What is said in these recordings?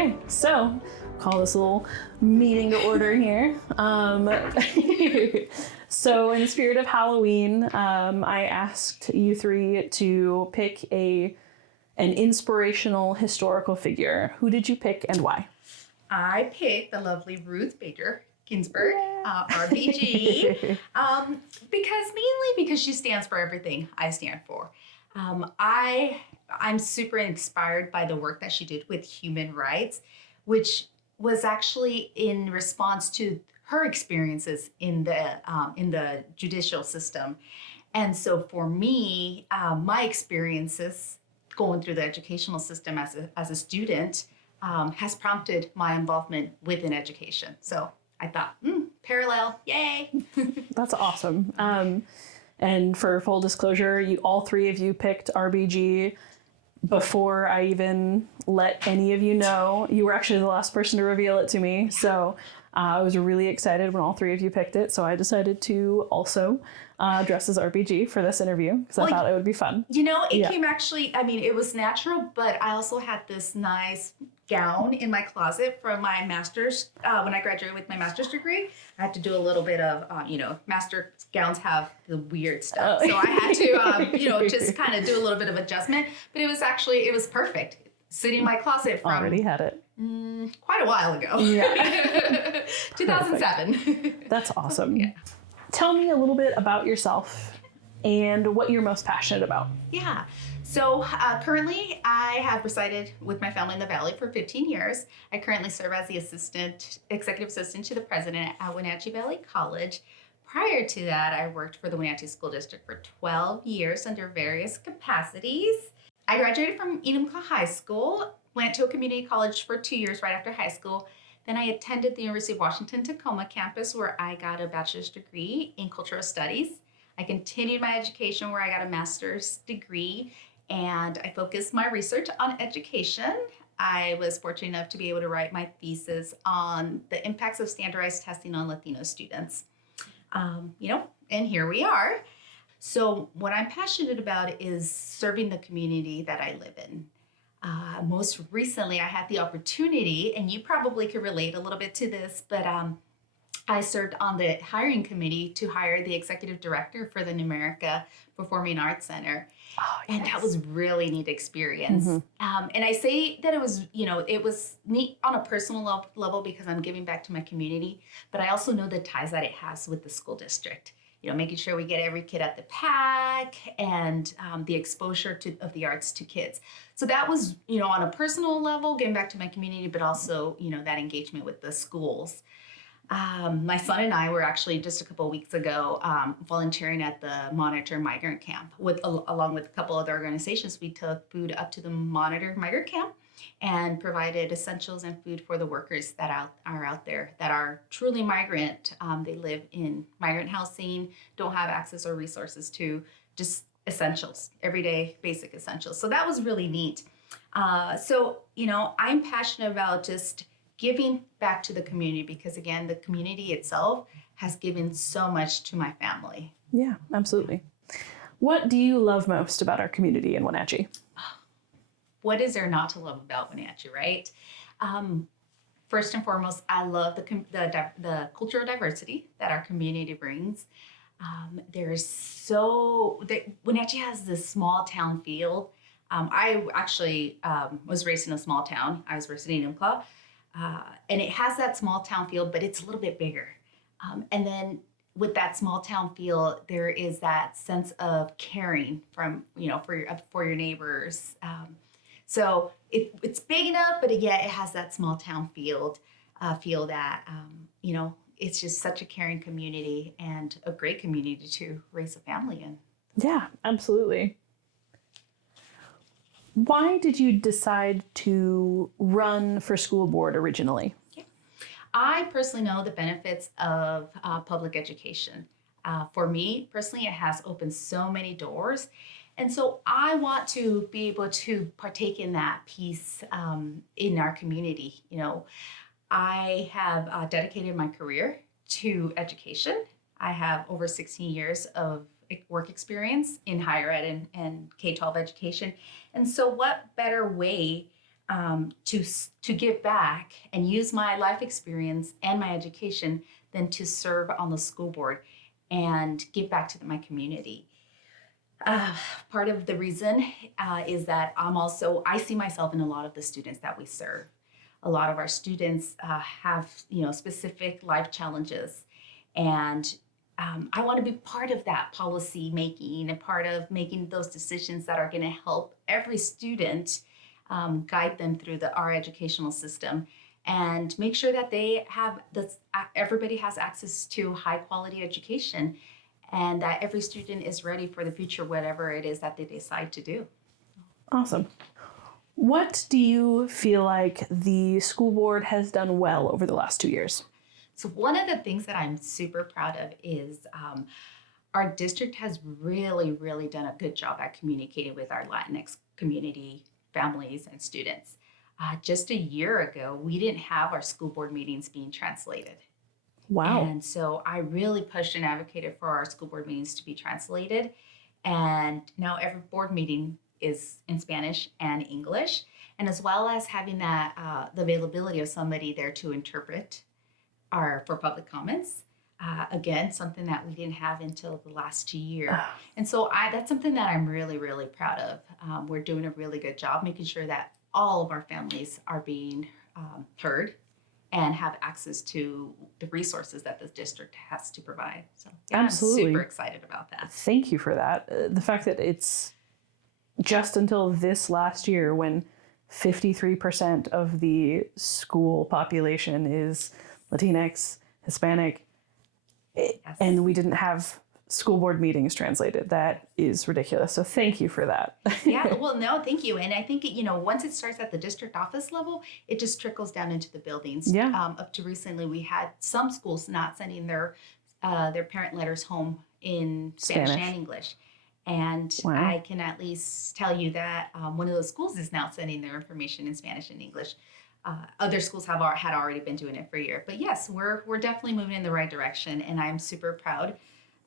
Okay, so call this little meeting to order here. So in the spirit of Halloween, I asked you three to pick an inspirational historical figure. Who did you pick and why? I picked the lovely Ruth Bader Ginsburg, RBG, because she stands for everything I stand for. I'm super inspired by the work that she did with human rights, which was actually in response to her experiences in the judicial system. And so for me, my experiences going through the educational system as a student has prompted my involvement within education. So I thought, parallel, yay. That's awesome. And for full disclosure, all three of you picked RBG before I even let any of you know. You were actually the last person to reveal it to me. So I was really excited when all three of you picked it. So I decided to also dress as RBG for this interview because I thought it would be fun. You know, it came actually, it was natural, but I also had this nice gown in my closet from my master's. When I graduated with my master's degree, I had to do a little bit of, master gowns have the weird stuff. So I had to, just kind of do a little bit of adjustment. But it was perfect. Sitting in my closet from... Already had it. Quite a while ago. Yeah. 2007. That's awesome. Yeah. Tell me a little bit about yourself and what you're most passionate about. Yeah. So currently I have resided with my family in the Valley for 15 years. I currently serve as the executive assistant to the president at Wenatchee Valley College. Prior to that, I worked for the Wenatchee School District for 12 years under various capacities. I graduated from Iniguez High School, went to a community college for 2 years right after high school. Then I attended the University of Washington Tacoma campus where I got a bachelor's degree in cultural studies. I continued my education where I got a master's degree and I focused my research on education. I was fortunate enough to be able to write my thesis on the impacts of standardized testing on Latino students. And here we are. So what I'm passionate about is serving the community that I live in. Most recently, I had the opportunity, and you probably could relate a little bit to this, but I served on the hiring committee to hire the executive director for the Numerica Performing Arts Center. Oh, yes. And that was really neat experience. And I say that it was neat on a personal level because I'm giving back to my community, but I also know the ties that it has with the school district. Making sure we get every kid at the pack and the exposure of the arts to kids. So that was, on a personal level, getting back to my community, but also, that engagement with the schools. My son and I were actually just a couple of weeks ago volunteering at the Monitor Migrant Camp. Along with a couple other organizations, we took food up to the Monitor Migrant Camp and provided essentials and food for the workers that are out there that are truly migrant. They live in migrant housing, don't have access or resources to just essentials, everyday basic essentials. So that was really neat. I'm passionate about just giving back to the community because, again, the community itself has given so much to my family. Yeah, absolutely. What do you love most about our community in Wenatchee? What is there not to love about Wenatchee, right? First and foremost, I love the cultural diversity that our community brings. Wenatchee has this small town feel. I actually was raised in a small town. I was raised in Enumclaw. And it has that small town feel, but it's a little bit bigger. And then with that small town feel, there is that sense of caring from, for your neighbors. So it's big enough, but yet it has that small town feel that, it's just such a caring community and a great community to raise a family in. Yeah, absolutely. Why did you decide to run for school board originally? Yeah. I personally know the benefits of public education. For me personally, it has opened so many doors. And so I want to be able to partake in that piece in our community. I have dedicated my career to education. I have over 16 years of work experience in higher ed and K-12 education. And so what better way to give back and use my life experience and my education than to serve on the school board and give back to my community. Part of the reason is that I see myself in a lot of the students that we serve. A lot of our students have, specific life challenges, and I want to be part of that policy making and part of making those decisions that are going to help every student, guide them through our educational system, and make sure that everybody has access to high quality education, and that every student is ready for the future, whatever it is that they decide to do. Awesome. What do you feel like the school board has done well over the last 2 years? So one of the things that I'm super proud of is our district has really, really done a good job at communicating with our Latinx community, families, and students. Just a year ago, we didn't have our school board meetings being translated. Wow. And so I really pushed and advocated for our school board meetings to be translated. And now every board meeting is in Spanish and English, and as well as having that the availability of somebody there to interpret for public comments. Again, something that we didn't have until the last year. And so that's something that I'm really, really proud of. We're doing a really good job making sure that all of our families are being heard and have access to the resources that the district has to provide. So yeah, Absolutely. I'm super excited about that. Thank you for that. The fact that it's just until this last year when 53% of the school population is Latinx, Hispanic, Yes. and we didn't have school board meetings translated. That is ridiculous. So thank you for that. Yeah, well, no, thank you. And I think, once it starts at the district office level, it just trickles down into the buildings. Yeah. Up to recently, we had some schools not sending their parent letters home in Spanish and English. And Wow. I can at least tell you that one of those schools is now sending their information in Spanish and English. Other schools had already been doing it for a year. But yes, we're definitely moving in the right direction. And I'm super proud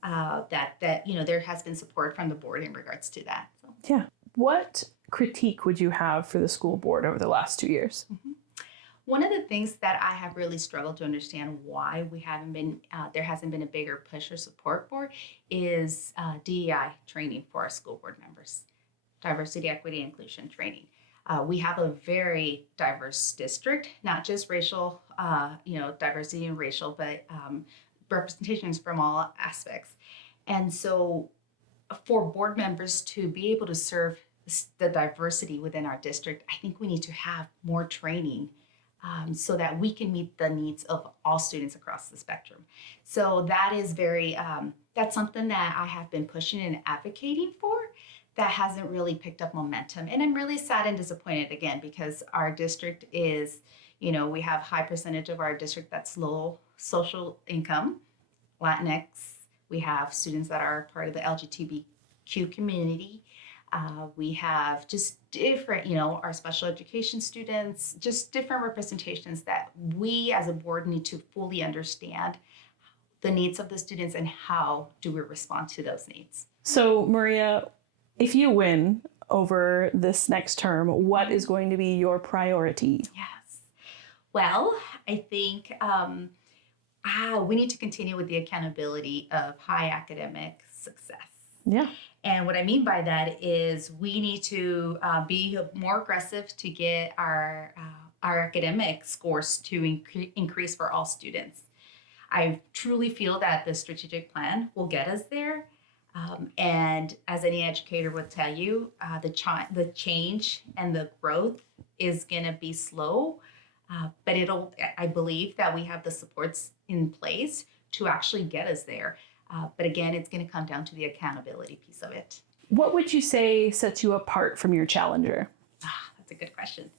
that there has been support from the board in regards to that. So. Yeah. What critique would you have for the school board over the last 2 years? Mm-hmm. One of the things that I have really struggled to understand why there hasn't been a bigger push or support for is DEI training for our school board members, diversity, equity, inclusion training. We have a very diverse district, not just racial, diversity and racial, but representations from all aspects. And so for board members to be able to serve the diversity within our district, I think we need to have more training so that we can meet the needs of all students across the spectrum. So that is that's something that I have been pushing and advocating for that hasn't really picked up momentum. And I'm really sad and disappointed again, because our district is, we have a high percentage of our district that's low social income, Latinx. We have students that are part of the LGBTQ community. We have just different, our special education students, just different representations that we as a board need to fully understand the needs of the students and how do we respond to those needs. So, Maria, if you win over this next term, what is going to be your priority? Yes. Well, I think we need to continue with the accountability of high academic success. Yeah. And what I mean by that is we need to be more aggressive to get our academic scores to increase for all students. I truly feel that the strategic plan will get us there. And as any educator would tell you, the change and the growth is going to be slow, but I believe that we have the supports in place to actually get us there. But again, it's going to come down to the accountability piece of it. What would you say sets you apart from your challenger? That's a good question.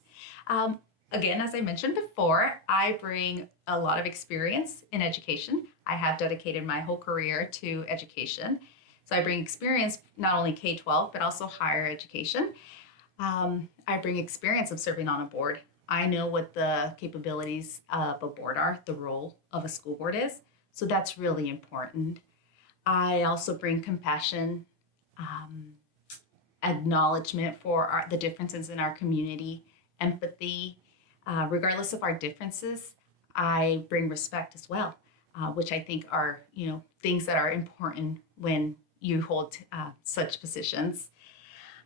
Again, as I mentioned before, I bring a lot of experience in education. I have dedicated my whole career to education. So I bring experience, not only K-12, but also higher education. I bring experience of serving on a board. I know what the capabilities of a board are, the role of a school board is. So that's really important. I also bring compassion, acknowledgement for the differences in our community, empathy. Regardless of our differences, I bring respect as well, which I think are, things that are important when you hold such positions.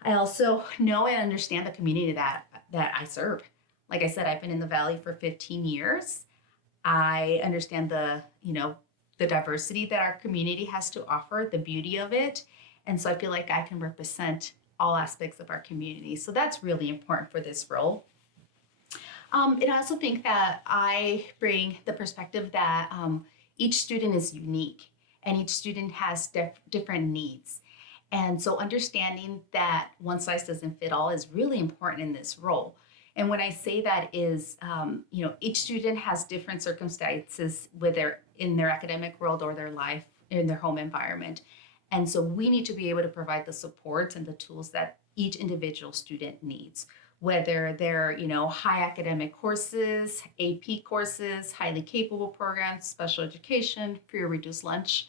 I also know and understand the community that I serve. Like I said, I've been in the Valley for 15 years. I understand the diversity that our community has to offer, the beauty of it. And so I feel like I can represent all aspects of our community. So that's really important for this role. And I also think that I bring the perspective that each student is unique and each student has different needs. And so understanding that one size doesn't fit all is really important in this role. And when I say that is, each student has different circumstances in their academic world or their life, in their home environment. And so we need to be able to provide the supports and the tools that each individual student needs, whether they're, high academic courses, AP courses, highly capable programs, special education, free or reduced lunch,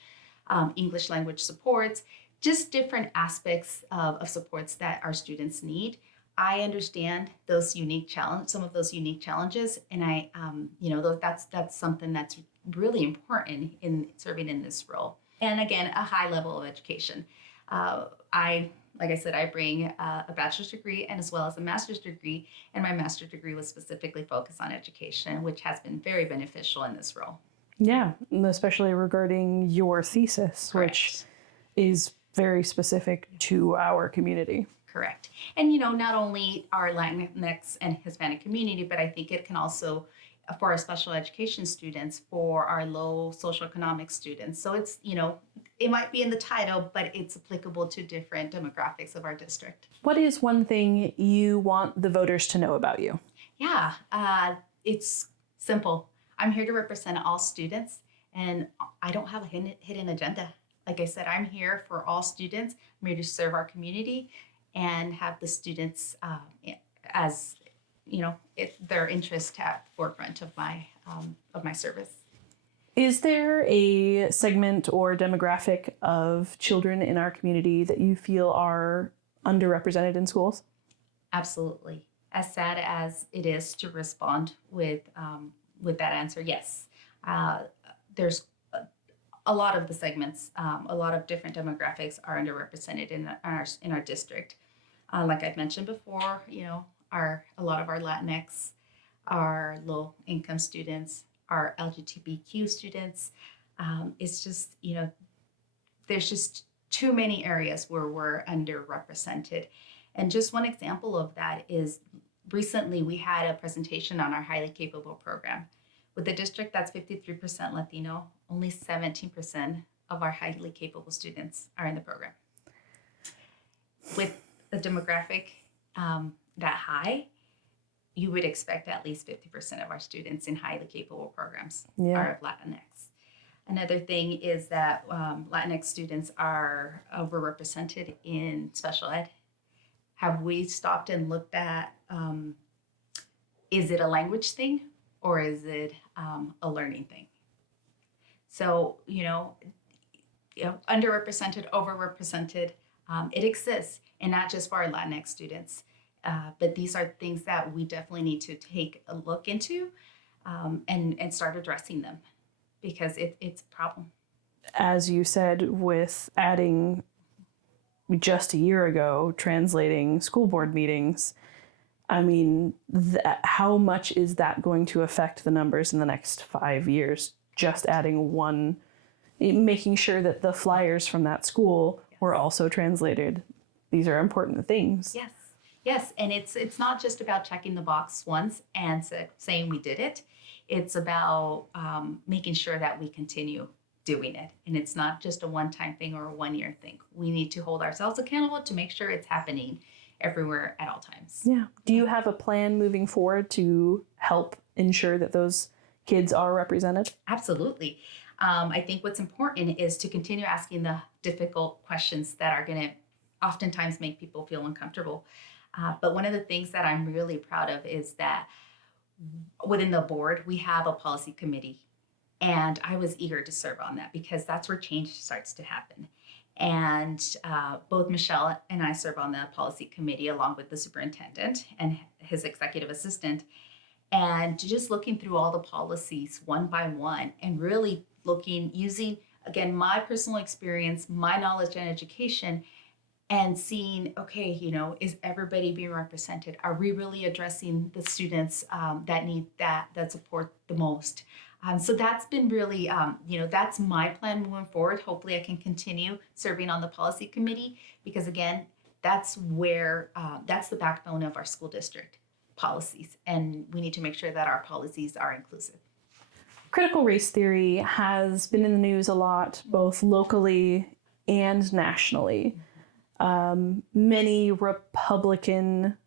English language supports, just different aspects of supports that our students need. I understand those some of those unique challenges, and I, that's something that's really important in serving in this role. And again, a high level of education. Like I said, I bring a bachelor's degree and as well as a master's degree, and my master's degree was specifically focused on education, which has been very beneficial in this role. Yeah, especially regarding your thesis, Correct. Which is very specific to our community. Correct. And, not only our Latinx and Hispanic community, but I think it can also, for our special education students, for our low socioeconomic students. So it's, it might be in the title, but it's applicable to different demographics of our district. What is one thing you want the voters to know about you? Yeah, it's simple. I'm here to represent all students, and I don't have a hidden agenda. Like I said, I'm here for all students. I'm here to serve our community and have the students as, their interest at forefront of my service. Is there a segment or demographic of children in our community that you feel are underrepresented in schools? Absolutely. As sad as it is to respond with that answer, yes. There's a lot of the segments, a lot of different demographics are underrepresented in our district. Like I've mentioned before, a lot of our Latinx, our low income students, our LGBTQ students. It's just, there's just too many areas where we're underrepresented. And just one example of that is recently we had a presentation on our highly capable program. With a district that's 53% Latino, only 17% of our highly capable students are in the program. With a demographic that high, you would expect at least 50% of our students in highly capable programs are of Latinx. Another thing is that Latinx students are overrepresented in special ed. Have we stopped and looked at, is it a language thing or is it a learning thing? So, underrepresented, overrepresented, it exists, and not just for our Latinx students. But these are things that we definitely need to take a look into and start addressing them because it's a problem. As you said, with adding just a year ago, translating school board meetings, I mean, how much is that going to affect the numbers in the next 5 years? Just adding one, making sure that the flyers from that school were also translated. These are important things. Yes, and it's not just about checking the box once and saying we did it. It's about making sure that we continue doing it. And it's not just a one-time thing or a one-year thing. We need to hold ourselves accountable to make sure it's happening everywhere at all times. Yeah. Do you have a plan moving forward to help ensure that those kids are represented? Absolutely. I think what's important is to continue asking the difficult questions that are going to oftentimes make people feel uncomfortable. But one of the things that I'm really proud of is that within the board, we have a policy committee. And I was eager to serve on that because that's where change starts to happen. And both Michelle and I serve on the policy committee along with the superintendent and his executive assistant. And just looking through all the policies one by one and really using, again, my personal experience, my knowledge and education, and seeing, okay, is everybody being represented? Are we really addressing the students that need that support the most? So that's been really, that's my plan moving forward. Hopefully I can continue serving on the policy committee because, again, that's where, that's the backbone of our school district policies. And we need to make sure that our policies are inclusive. Critical race theory has been in the news a lot, both locally and nationally. Many Republican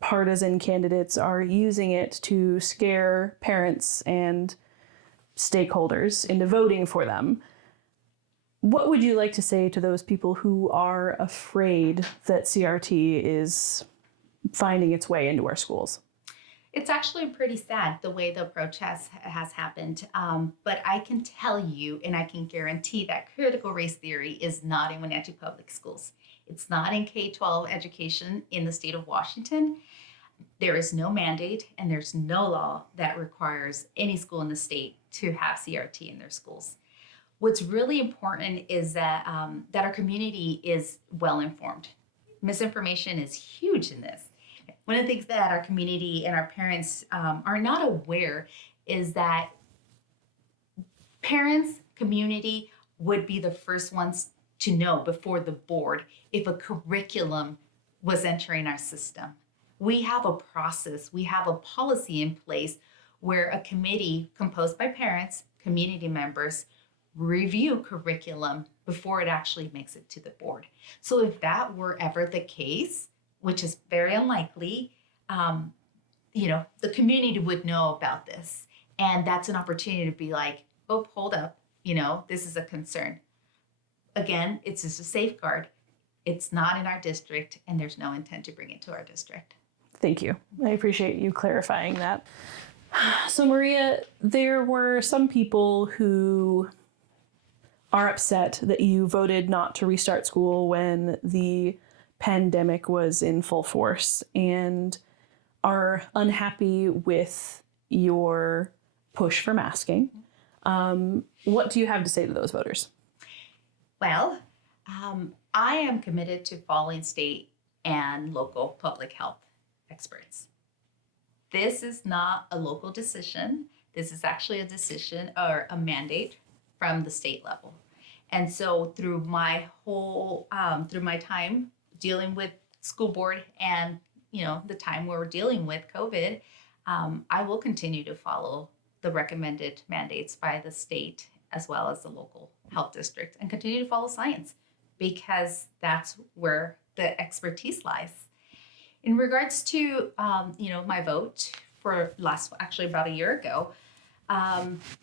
partisan candidates are using it to scare parents and stakeholders into voting for them. What would you like to say to those people who are afraid that CRT is finding its way into our schools? It's actually pretty sad the way the approach has happened. But I can tell you, and I can guarantee that critical race theory is not in Wenatchee Public Schools. It's not in K-12 education in the state of Washington. There is no mandate and there's no law that requires any school in the state to have CRT in their schools. What's really important is that our community is well informed. Misinformation is huge in this. One of the things that our community and our parents are not aware is that parents, community would be the first ones to know before the board if a curriculum was entering our system. We have a process, we have a policy in place where a committee composed by parents, community members, review curriculum before it actually makes it to the board. So if that were ever the case, which is very unlikely, the community would know about this. And that's an opportunity to be like, oh, hold up, this is a concern. Again, it's just a safeguard. It's not in our district, and there's no intent to bring it to our district. Thank you. I appreciate you clarifying that. So, Maria, there were some people who are upset that you voted not to restart school when the pandemic was in full force and are unhappy with your push for masking. What do you have to say to those voters? Well, I am committed to following state and local public health experts. This is not a local decision. This is actually a decision or a mandate from the state level. And so through my time dealing with school board and, the time where we're dealing with COVID, I will continue to follow the recommended mandates by the state as well as the local health district and continue to follow science because that's where the expertise lies. In regards to, my vote for about a year ago,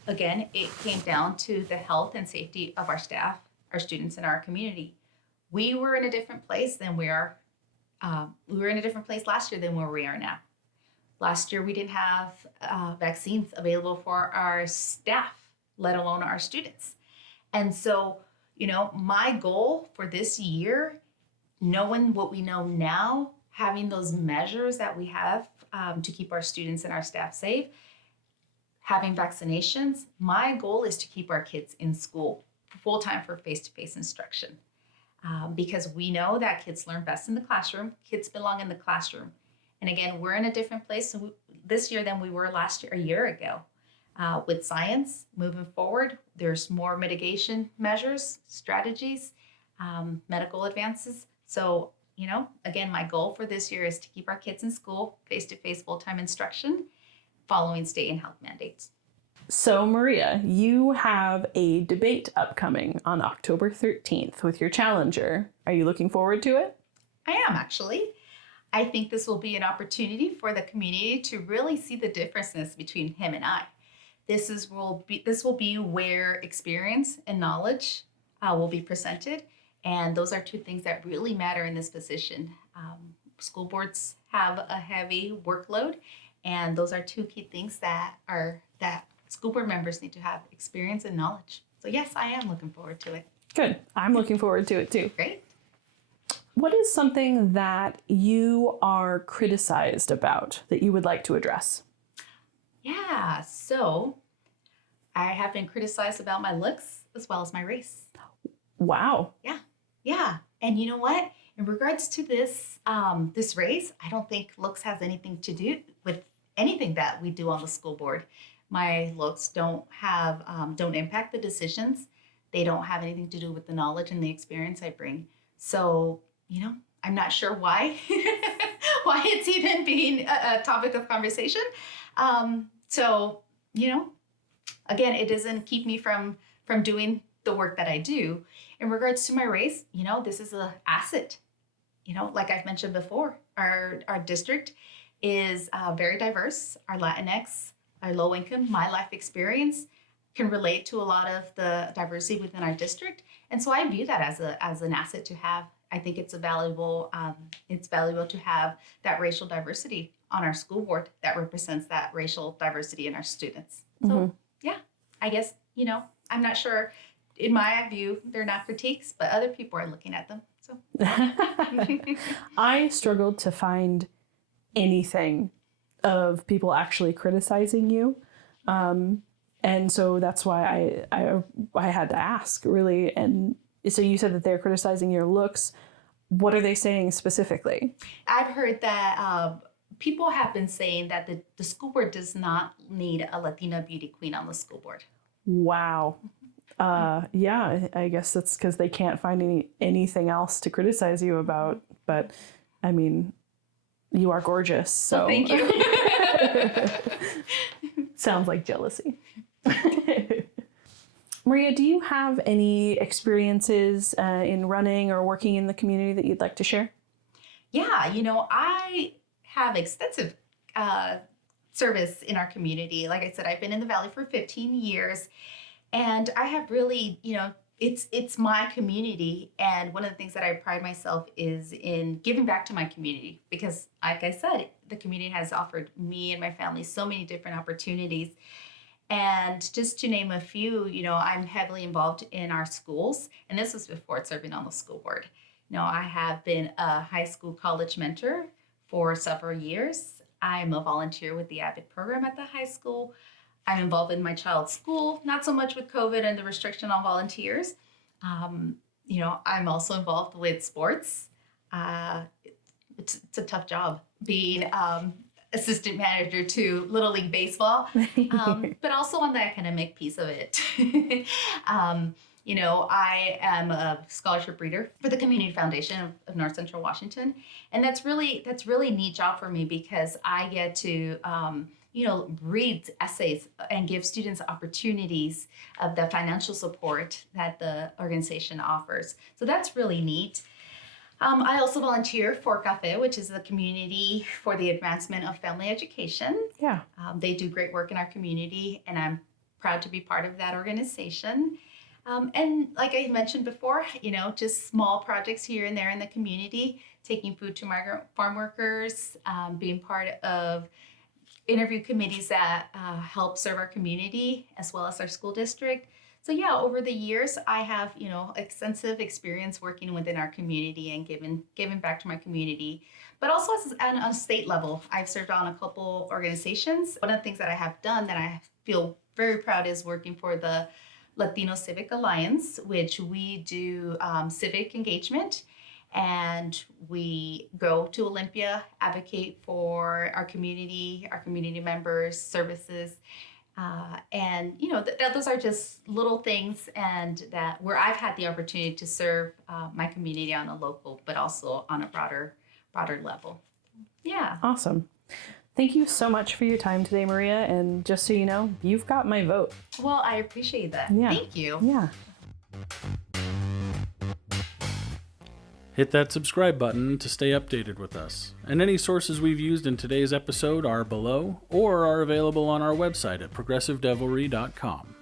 again, it came down to the health and safety of our staff, our students, and our community. We were in a different place than we are. We were in a different place last year than where we are now. Last year, we didn't have vaccines available for our staff, let alone our students. And so, my goal for this year, knowing what we know now, having those measures that we have to keep our students and our staff safe, having vaccinations, my goal is to keep our kids in school full-time for face-to-face instruction. Because we know that kids learn best in the classroom, kids belong in the classroom. And again, we're in a different place this year than we were a year ago. With science moving forward, there's more mitigation measures, strategies, medical advances. So, again, my goal for this year is to keep our kids in school, face-to-face full-time instruction, following state and health mandates. So, Maria, you have a debate upcoming on October 13th with your challenger. Are you looking forward to it? I am, actually. I think this will be an opportunity for the community to really see the differences between him and I. This will be where experience and knowledge will be presented. And those are two things that really matter in this position. School boards have a heavy workload, and those are two key things that school board members need to have: experience and knowledge. So yes, I am looking forward to it. Good. I'm looking forward to it too. Great. What is something that you are criticized about that you would like to address? Yeah, so I have been criticized about my looks as well as my race. Wow. Yeah. And you know what? In regards to this this race, I don't think looks has anything to do with anything that we do on the school board. My looks don't impact the decisions. They don't have anything to do with the knowledge and the experience I bring. So, I'm not sure why why it's even being a topic of conversation. So, again, it doesn't keep me from doing the work that I do. In regards to my race, this is an asset. Like I've mentioned before, our district is very diverse. Our Latinx, our low income, my life experience can relate to a lot of the diversity within our district. And so I view that as an asset to have. I think it's valuable to have that racial diversity on our school board that represents that racial diversity in our students. So I guess, I'm not sure. In my view, they're not critiques, but other people are looking at them. So I struggled to find anything of people actually criticizing you. And so that's why I had to ask, really. And so you said that they're criticizing your looks. What are they saying specifically? I've heard that people have been saying that the school board does not need a Latina beauty queen on the school board. Wow. Yeah, I guess that's because they can't find anything else to criticize you about. But I mean, you are gorgeous. So well, thank you. Sounds like jealousy. Maria, do you have any experiences in running or working in the community that you'd like to share? Yeah, I have extensive service in our community. Like I said, I've been in the Valley for 15 years. And I have really, it's my community. And one of the things that I pride myself is in giving back to my community. Because like I said, the community has offered me and my family so many different opportunities. And just to name a few, I'm heavily involved in our schools. And this was before serving on the school board. I have been a high school college mentor for several years. I'm a volunteer with the AVID program at the high school. I'm involved in my child's school, not so much with COVID and the restriction on volunteers. I'm also involved with sports. It's a tough job being assistant manager to Little League Baseball, but also on the academic piece of it. I am a scholarship reader for the Community Foundation of North Central Washington. And that's really a neat job for me because I get to read essays and give students opportunities of the financial support that the organization offers. So that's really neat. I also volunteer for CAFE, which is the community for the advancement of family education. Yeah. They do great work in our community, and I'm proud to be part of that organization. And like I mentioned before, just small projects here and there in the community, taking food to migrant farm workers, being part of interview committees that help serve our community as well as our school district. So yeah, over the years, I have, extensive experience working within our community and giving back to my community. But also on a state level, I've served on a couple organizations. One of the things that I have done that I feel very proud is working for the Latino Civic Alliance, which we do civic engagement. And we go to Olympia, advocate for our community members, services. And those are just little things, and that where I've had the opportunity to serve my community on a local, but also on a broader level. Yeah. Awesome. Thank you so much for your time today, Maria. And just so you know, you've got my vote. Well, I appreciate that. Yeah. Thank you. Yeah. Hit that subscribe button to stay updated with us. And any sources we've used in today's episode are below or are available on our website at progressivedevilry.com.